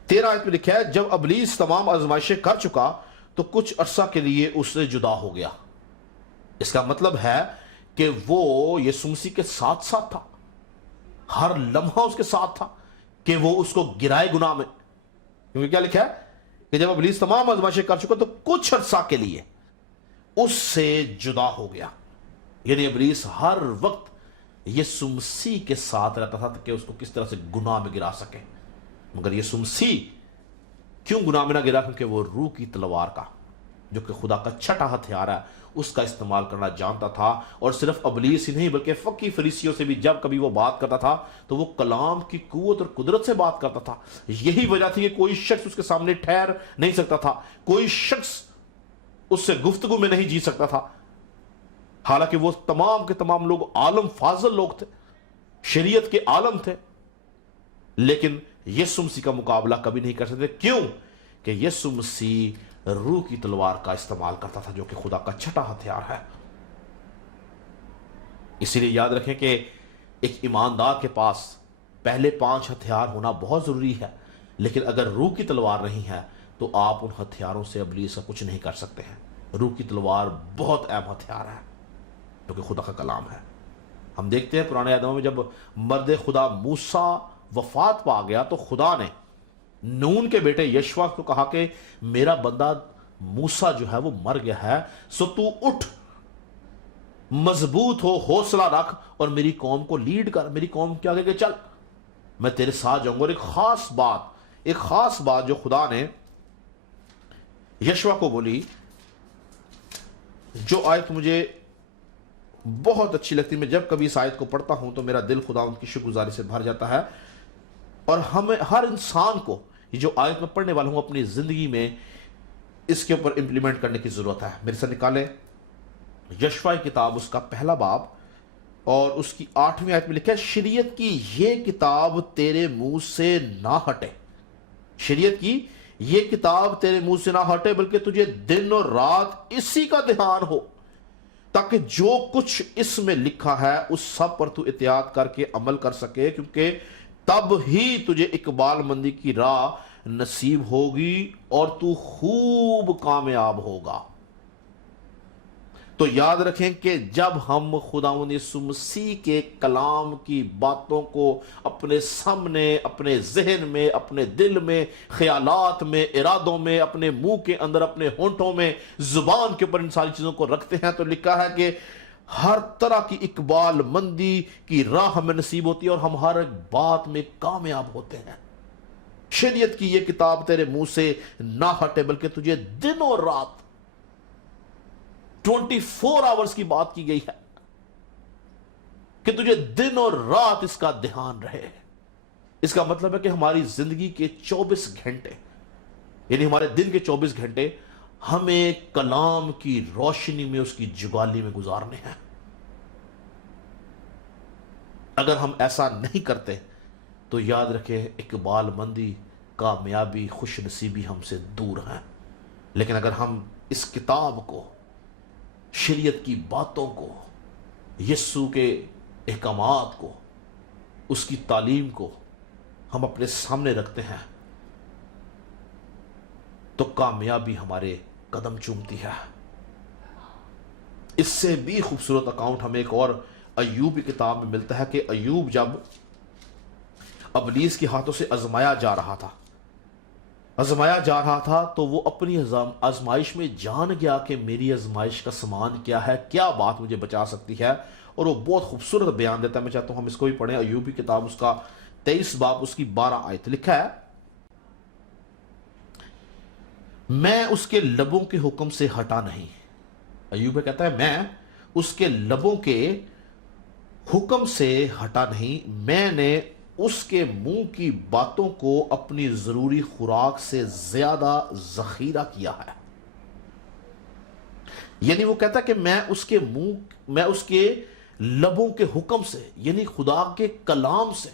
13 آیت میں لکھا ہے، جب ابلیس تمام آزمائشیں کر چکا تو کچھ عرصہ کے لیے اس سے جدا ہو گیا۔ اس کا مطلب ہے کہ وہ یسوع مسیح کے ساتھ ساتھ تھا، ہر لمحہ اس کے ساتھ تھا کہ وہ اس کو گرائے گناہ میں۔ کیونکہ کیا لکھا ہے کہ جب ابلیس تمام آزمائشیں کر چکا تو کچھ عرصہ کے لیے اس سے جدا ہو گیا، یعنی ابلیس ہر وقت یسوع مسیح کے ساتھ رہتا تھا کہ اس کو کس طرح سے گناہ میں گرا سکے، مگر یسوع مسیح کیوں گناہ میں نہ گرا؟ کیونکہ وہ روح کی تلوار کا، جو کہ خدا کا چھٹا ہتھیار ہے، اس کا استعمال کرنا جانتا تھا۔ اور صرف ابلیس ہی نہیں بلکہ فقی فریسیوں سے بھی جب کبھی وہ بات کرتا تھا تو وہ کلام کی قوت اور قدرت سے بات کرتا تھا۔ یہی وجہ تھی کہ کوئی شخص اس کے سامنے ٹھہر نہیں سکتا تھا، کوئی شخص اس سے گفتگو میں نہیں جی سکتا تھا، حالانکہ وہ تمام کے تمام لوگ عالم فاضل لوگ تھے، شریعت کے عالم تھے، لیکن یسوع مسیح کا مقابلہ کبھی نہیں کر سکتے۔ کیوں؟ کہ یسوع مسیح روح کی تلوار کا استعمال کرتا تھا، جو کہ خدا کا چھٹا ہتھیار ہے۔ اسی لیے یاد رکھیں کہ ایک ایماندار کے پاس پہلے 5 ہتھیار ہونا بہت ضروری ہے، لیکن اگر روح کی تلوار نہیں ہے تو آپ ان ہتھیاروں سے ابلیس کا کچھ نہیں کر سکتے ہیں۔ روح کی تلوار بہت اہم ہتھیار ہے، جو کہ خدا کا کلام ہے۔ ہم دیکھتے ہیں پرانے عہد میں جب مرد خدا موسیٰ وفات پا گیا تو خدا نے نون کے بیٹے یشوا کو کہا کہ میرا بندہ موسیٰ جو ہے وہ مر گیا ہے، سو تو اٹھ، مضبوط ہو، حوصلہ رکھ اور میری قوم کو لیڈ کر، میری قوم کے آگے کہ چل، میں تیرے ساتھ جاؤں گا۔ اور ایک خاص بات جو خدا نے یشوا کو بولی، جو آیت مجھے بہت اچھی لگتی، میں جب کبھی اس آیت کو پڑھتا ہوں تو میرا دل خدا ان کی شکر گزاری سے بھر جاتا ہے۔ اور ہمیں ہر انسان کو یہ جو آیت میں پڑھنے والا ہوں اپنی زندگی میں اس کے اوپر امپلیمنٹ کرنے کی ضرورت ہے۔ میرے ساتھ نکالیں یشوا کتاب، اس کا 1 باب اور اس کی 8ویں آیت میں لکھا ہے شریعت کی یہ کتاب تیرے منہ سے نہ ہٹے، شریعت کی یہ کتاب تیرے منہ سے نہ ہٹے بلکہ تجھے دن اور رات اسی کا دھیان ہو، تاکہ جو کچھ اس میں لکھا ہے اس سب پر تو احتیاط کر کے عمل کر سکے، کیونکہ تب ہی تجھے اقبال مندی کی راہ نصیب ہوگی اور تو خوب کامیاب ہوگا۔ تو یاد رکھیں کہ جب ہم خداوند یسوع مسیح کے کلام کی باتوں کو اپنے سامنے، اپنے ذہن میں، اپنے دل میں، خیالات میں، ارادوں میں، اپنے منہ کے اندر، اپنے ہونٹوں میں، زبان کے اوپر ان ساری چیزوں کو رکھتے ہیں تو لکھا ہے کہ ہر طرح کی اقبال مندی کی راہ ہمیں نصیب ہوتی ہے اور ہم ہر ایک بات میں کامیاب ہوتے ہیں۔ شریعت کی یہ کتاب تیرے منہ سے نہ ہٹے بلکہ تجھے دن اور رات 24 آورز کی بات کی گئی ہے کہ تجھے دن اور رات اس کا دھیان رہے۔ اس کا مطلب ہے کہ ہماری زندگی کے 24 گھنٹے، یعنی ہمارے دن کے 24 گھنٹے ہمیں کلام کی روشنی میں، اس کی جگالی میں گزارنے ہیں۔ اگر ہم ایسا نہیں کرتے تو یاد رکھیں اقبال مندی، کامیابی، خوش نصیبی ہم سے دور ہیں۔ لیکن اگر ہم اس کتاب کو، شریعت کی باتوں کو، یسوع کے احکامات کو، اس کی تعلیم کو ہم اپنے سامنے رکھتے ہیں تو کامیابی ہمارے قدم چومتی ہے۔ اس سے بھی خوبصورت اکاؤنٹ ہمیں ایک اور ایوب کی کتاب میں ملتا ہے کہ ایوب جب ابلیس کے ہاتھوں سے آزمایا جا رہا تھا تو وہ اپنی آزمائش میں جان گیا کہ میری آزمائش کا سامان کیا ہے، کیا بات مجھے بچا سکتی ہے، اور وہ بہت خوبصورت بیان دیتا ہے۔ میں چاہتا ہوں ہم اس کو بھی پڑھیں۔ ایوب کی کتاب اس کا 23 باب اس کی 12 آیت لکھا ہے میں اس کے لبوں کے حکم سے ہٹا نہیں۔ ایوب کہتا ہے میں اس کے لبوں کے حکم سے ہٹا نہیں، میں نے اس کے منہ کی باتوں کو اپنی ضروری خوراک سے زیادہ ذخیرہ کیا ہے۔ یعنی وہ کہتا ہے کہ میں اس کے لبوں کے حکم سے، یعنی خدا کے کلام سے،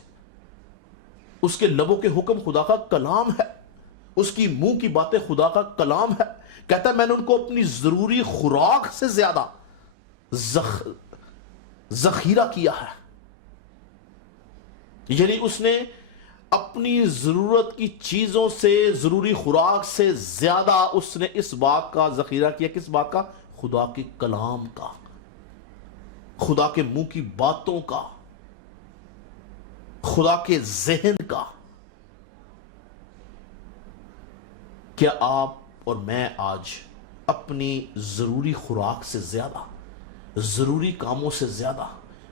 اس کے لبوں کے حکم خدا کا کلام ہے، اس کی منہ کی باتیں خدا کا کلام ہے۔ کہتا ہے میں نے ان کو اپنی ضروری خوراک سے زیادہ ذخیرہ کیا ہے۔ یعنی اس نے اپنی ضرورت کی چیزوں سے، ضروری خوراک سے زیادہ اس نے اس بات کا ذخیرہ کیا۔ کس بات کا؟ خدا کے کلام کا، خدا کے منہ کی باتوں کا، خدا کے ذہن کا۔ کیا آپ اور میں آج اپنی ضروری خوراک سے زیادہ، ضروری کاموں سے زیادہ،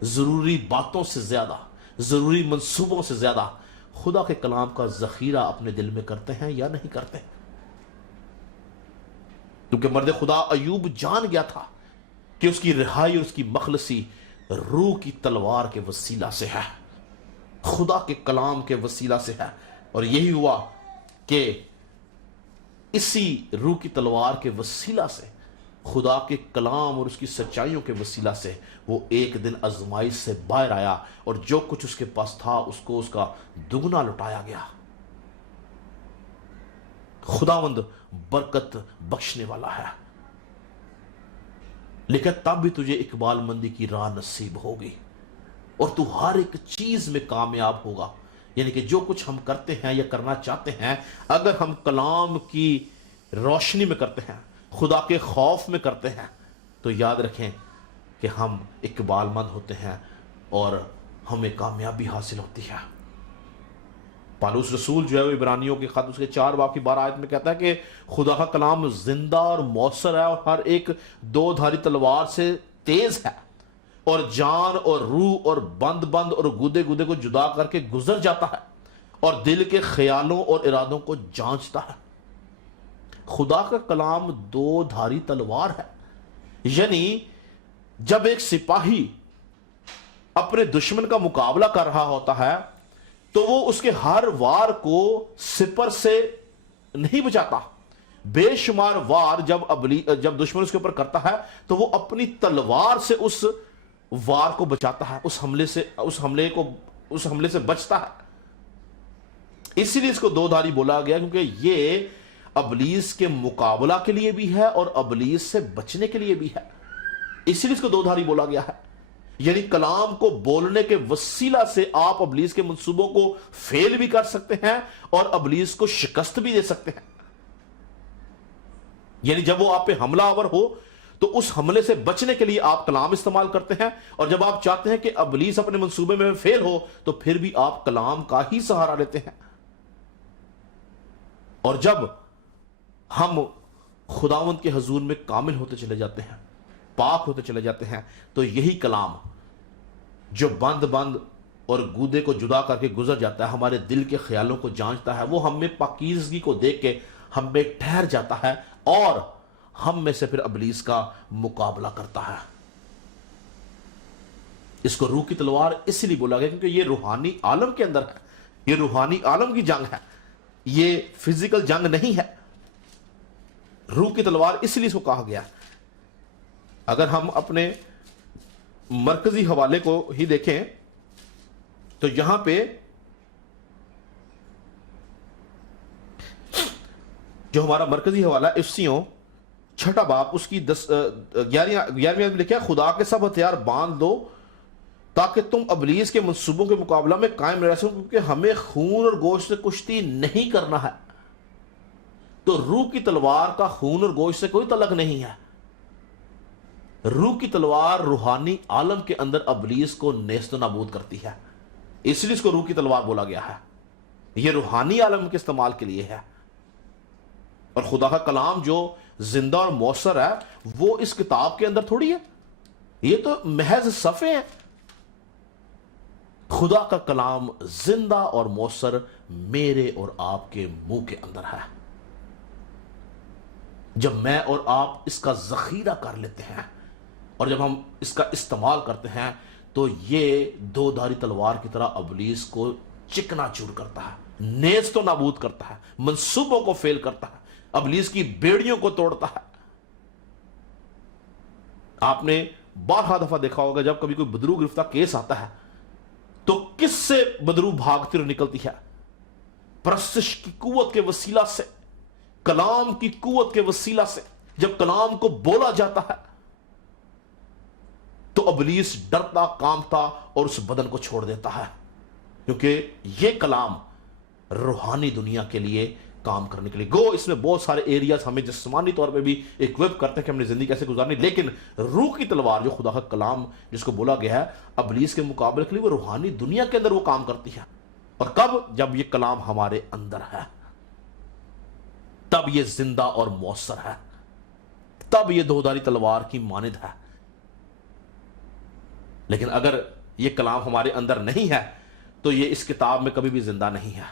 ضروری باتوں سے زیادہ، ضروری منصوبوں سے زیادہ خدا کے کلام کا ذخیرہ اپنے دل میں کرتے ہیں یا نہیں کرتے؟ کیونکہ مرد خدا ایوب جان گیا تھا کہ اس کی رہائی اور اس کی مخلصی روح کی تلوار کے وسیلہ سے ہے، خدا کے کلام کے وسیلہ سے ہے۔ اور یہی ہوا کہ اسی روح کی تلوار کے وسیلہ سے، خدا کے کلام اور اس کی سچائیوں کے وسیلہ سے وہ ایک دن آزمائش سے باہر آیا اور جو کچھ اس کے پاس تھا اس کو اس کا دگنا لوٹایا گیا۔ خداوند برکت بخشنے والا ہے، لیکن تب بھی تجھے اقبال مندی کی راہ نصیب ہوگی اور تو ہر ایک چیز میں کامیاب ہوگا۔ یعنی کہ جو کچھ ہم کرتے ہیں یا کرنا چاہتے ہیں، اگر ہم کلام کی روشنی میں کرتے ہیں، خدا کے خوف میں کرتے ہیں، تو یاد رکھیں کہ ہم اقبال مند ہوتے ہیں اور ہمیں کامیابی حاصل ہوتی ہے۔ پالوس رسول جو ہے وہ عبرانیوں کے خط اس کے 4 باب کی 12 آیت میں کہتا ہے کہ خدا کا کلام زندہ اور مؤثر ہے اور ہر ایک 2 دھاری تلوار سے تیز ہے اور جان اور روح اور بند اور گودے کو جدا کر کے گزر جاتا ہے اور دل کے خیالوں اور ارادوں کو جانچتا ہے۔ خدا کا کلام 2 دھاری تلوار ہے، یعنی جب ایک سپاہی اپنے دشمن کا مقابلہ کر رہا ہوتا ہے تو وہ اس کے ہر وار کو سپر سے نہیں بچاتا، بے شمار وار جب دشمن اس کے اوپر کرتا ہے تو وہ اپنی تلوار سے وار کو بچاتا ہے، اس حملے سے بچتا ہے۔ اسی لیے اس کو دو دھاری بولا گیا، کیونکہ یہ ابلیس کے مقابلہ کے لیے بھی ہے اور ابلیس سے بچنے کے لیے بھی ہے، اسی لیے اس کو دو دھاری بولا گیا ہے۔ یعنی کلام کو بولنے کے وسیلہ سے آپ ابلیس کے منصوبوں کو فیل بھی کر سکتے ہیں اور ابلیس کو شکست بھی دے سکتے ہیں۔ یعنی جب وہ آپ پہ حملہ آور ہو تو اس حملے سے بچنے کے لیے آپ کلام استعمال کرتے ہیں، اور جب آپ چاہتے ہیں کہ ابلیس اپنے منصوبے میں فیل ہو تو پھر بھی آپ کلام کا ہی سہارا لیتے ہیں۔ اور جب ہم خداوند کے حضور میں کامل ہوتے چلے جاتے ہیں، پاک ہوتے چلے جاتے ہیں، تو یہی کلام جو بند اور گودے کو جدا کر کے گزر جاتا ہے، ہمارے دل کے خیالوں کو جانچتا ہے، وہ ہم میں پاکیزگی کو دیکھ کے ہم میں ٹھہر جاتا ہے اور ہم میں سے پھر ابلیس کا مقابلہ کرتا ہے۔ اس کو روح کی تلوار اس لیے بولا گیا کیونکہ یہ روحانی عالم کے اندر ہے، یہ روحانی عالم کی جنگ ہے، یہ فزیکل جنگ نہیں ہے۔ روح کی تلوار اس لیے اس کو کہا گیا۔ اگر ہم اپنے مرکزی حوالے کو ہی دیکھیں تو یہاں پہ جو ہمارا مرکزی حوالہ افسیوں 6 باب اس کی 11ویں میں لکھا ہے، خدا کے سب ہتھیار باندھ دو تاکہ تم ابلیس کے منصوبوں کے مقابلہ میں قائم رہ سکو، کیونکہ ہمیں خون اور گوشت سے کشتی نہیں کرنا ہے۔ تو روح کی تلوار کا خون اور گوشت سے کوئی تعلق نہیں ہے۔ روح کی تلوار روحانی عالم کے اندر ابلیس کو نیست و نابود کرتی ہے، اس لیے اس کو روح کی تلوار بولا گیا ہے۔ یہ روحانی عالم کے استعمال کے لیے ہے، اور خدا کا کلام جو زندہ اور مؤثر ہے وہ اس کتاب کے اندر تھوڑی ہے، یہ تو محض صفحے ہیں۔ خدا کا کلام زندہ اور مؤثر میرے اور آپ کے منہ کے اندر ہے۔ جب میں اور آپ اس کا ذخیرہ کر لیتے ہیں اور جب ہم اس کا استعمال کرتے ہیں تو یہ دو دھاری تلوار کی طرح ابلیس کو چکنا چور کرتا ہے، نیست و نابود کرتا ہے، منصوبوں کو فیل کرتا ہے، ابلیس کی بیڑیوں کو توڑتا ہے۔ آپ نے بارہا دفعہ دیکھا ہوگا جب کبھی کوئی بدرو گرفتہ کیس آتا ہے تو کس سے بدرو بھاگتی اور نکلتی ہے؟ پرستش کی قوت کے وسیلہ سے، کلام کی قوت کے وسیلہ سے۔ جب کلام کو بولا جاتا ہے تو ابلیس ڈرتا کانپتا اور اس بدن کو چھوڑ دیتا ہے، کیونکہ یہ کلام روحانی دنیا کے لیے کام کرنے کے لیے گو اس میں بہت سارے ایریاز ہمیں جسمانی طور پہ بھی ایکوپ کرتے ہیں کہ ہم نے زندگی کیسے گزارنی، لیکن روح کی تلوار جو خدا کا کلام جس کو بولا گیا ہے ابلیس کے مقابلے کے لیے، وہ روحانی دنیا کے اندر وہ کام کرتی ہے۔ اور کب؟ جب یہ کلام ہمارے اندر ہے، تب یہ زندہ اور مؤثر ہے، تب یہ دو دھاری تلوار کی مانند ہے۔ لیکن اگر یہ کلام ہمارے اندر نہیں ہے تو یہ اس کتاب میں کبھی بھی زندہ نہیں ہے،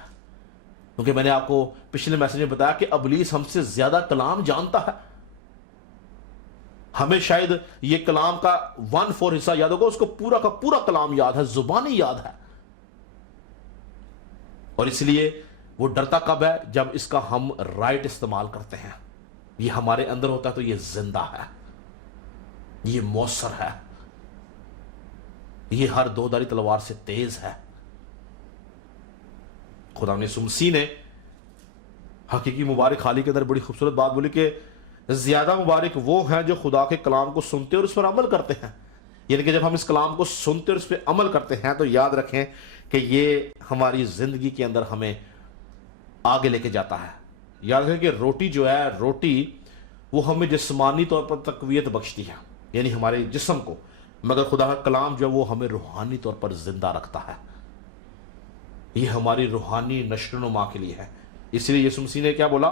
کیونکہ میں نے آپ کو پچھلے میسج میں بتایا کہ ابلیس ہم سے زیادہ کلام جانتا ہے۔ ہمیں شاید یہ کلام کا 1/4 حصہ یاد ہوگا، اس کو پورا کا پورا کلام یاد ہے، زبانی یاد ہے، اور اس لیے وہ ڈرتا کب ہے؟ جب اس کا ہم رائٹ استعمال کرتے ہیں۔ یہ ہمارے اندر ہوتا ہے تو یہ زندہ ہے، یہ مؤثر ہے، یہ ہر دو دھاری تلوار سے تیز ہے۔ خدا نے مسیح نے حقیقی مبارک حالی کے اندر بڑی خوبصورت بات بولی کہ زیادہ مبارک وہ ہیں جو خدا کے کلام کو سنتے اور اس پر عمل کرتے ہیں۔ یعنی کہ جب ہم اس کلام کو سنتے اور اس پہ عمل کرتے ہیں تو یاد رکھیں کہ یہ ہماری زندگی کے اندر ہمیں آگے لے کے جاتا ہے۔ یاد رکھیں کہ روٹی جو ہے، روٹی وہ ہمیں جسمانی طور پر تقویت بخشتی ہے، یعنی ہمارے جسم کو، مگر خدا کا کلام جو ہے وہ ہمیں روحانی طور پر زندہ رکھتا ہے۔ یہ ہماری روحانی نشو و نما کے لیے ہے۔ اس لیے یسوع مسیح نے کیا بولا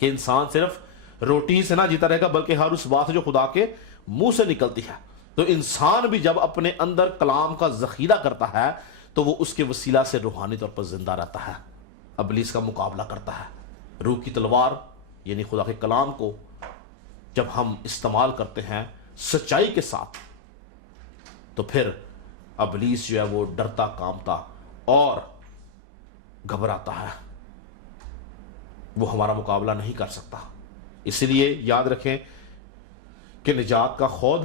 کہ انسان صرف روٹی سے نہ جیتا رہے گا بلکہ ہر اس بات جو خدا کے منہ سے نکلتی ہے۔ تو انسان بھی جب اپنے اندر کلام کا ذخیرہ کرتا ہے تو وہ اس کے وسیلہ سے روحانی طور پر زندہ رہتا ہے، ابلیس کا مقابلہ کرتا ہے۔ روح کی تلوار یعنی خدا کے کلام کو جب ہم استعمال کرتے ہیں سچائی کے ساتھ تو پھر ابلیس جو ہے وہ ڈرتا کانپتا اور گھبراتا ہے، وہ ہمارا مقابلہ نہیں کر سکتا۔ اسی لیے یاد رکھیں کہ نجات کا خود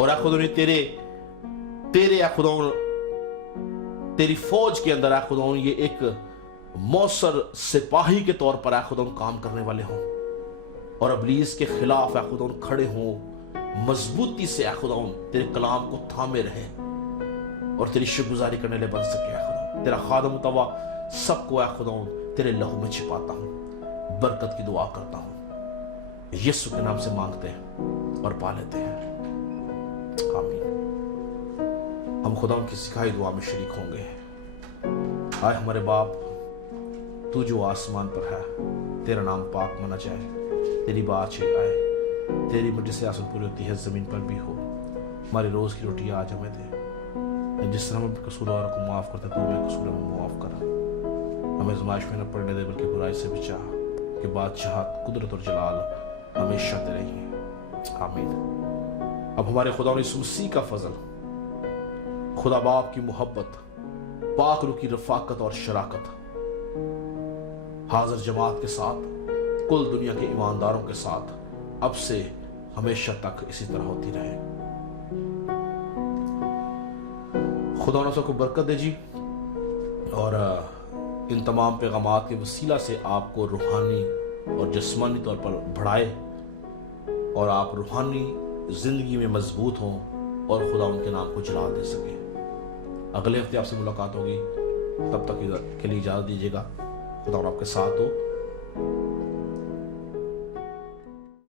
اور اے خدا تیرے اے خدا تیری فوج کے اندر اے خدا یہ ایک موثر سپاہی کے طور پر اے خدا کام کرنے والے ہوں، اور ابلیس کے خلاف اے خدا کھڑے ہوں، مضبوطی سے اے خدا تیرے کلام کو تھامے رہے اور تیری شکر گزاری کرنے لے بن سکے اے خدا۔ تیرا خادم متوا سب کو اے خدا تیرے لہو میں چھپاتا ہوں، برکت کی دعا کرتا ہوں، یسوع کے نام سے مانگتے ہیں اور پا لیتے ہیں، آمین۔ ہم خدا کی سکھائی دعا میں شریک ہوں گے۔ آئے ہمارے باپ، تو جو آسمان پر ہے، تیرا نام پاک منا جائے، تیری بادشاہی آئے، تیری مرضی سے آسمان پوری ہوتی ہے زمین پر بھی ہو۔ ہماری روز کی روٹی آج ہمیں دے، جس طرح ہم قصورواروں کو معاف کرتے تو ہمیں قصور میں معاف کر، ہمیں آزمائش میں نہ پڑنے دے بلکہ برائی سے بچا، کہ بادشاہت، قدرت اور جلال ہمیشہ تیرے ہی ہیں، آمین۔ اب ہمارے خدا یسوع مسیح کا فضل، خدا باپ کی محبت، پاک روح کی رفاقت اور شراکت حاضر جماعت کے ساتھ، کل دنیا کے ایمانداروں کے ساتھ اب سے ہمیشہ تک اسی طرح ہوتی رہے۔ خدا نے سب کو برکت دے جی، اور ان تمام پیغامات کے وسیلہ سے آپ کو روحانی اور جسمانی طور پر بڑھائے، اور آپ روحانی زندگی میں مضبوط ہوں اور خدا ان کے نام کو جلال دے سکے۔ اگلے ہفتے آپ سے ملاقات ہوگی، تب تک کے لیے اجازت دیجیے گا۔ خدا آپ کے ساتھ ہو۔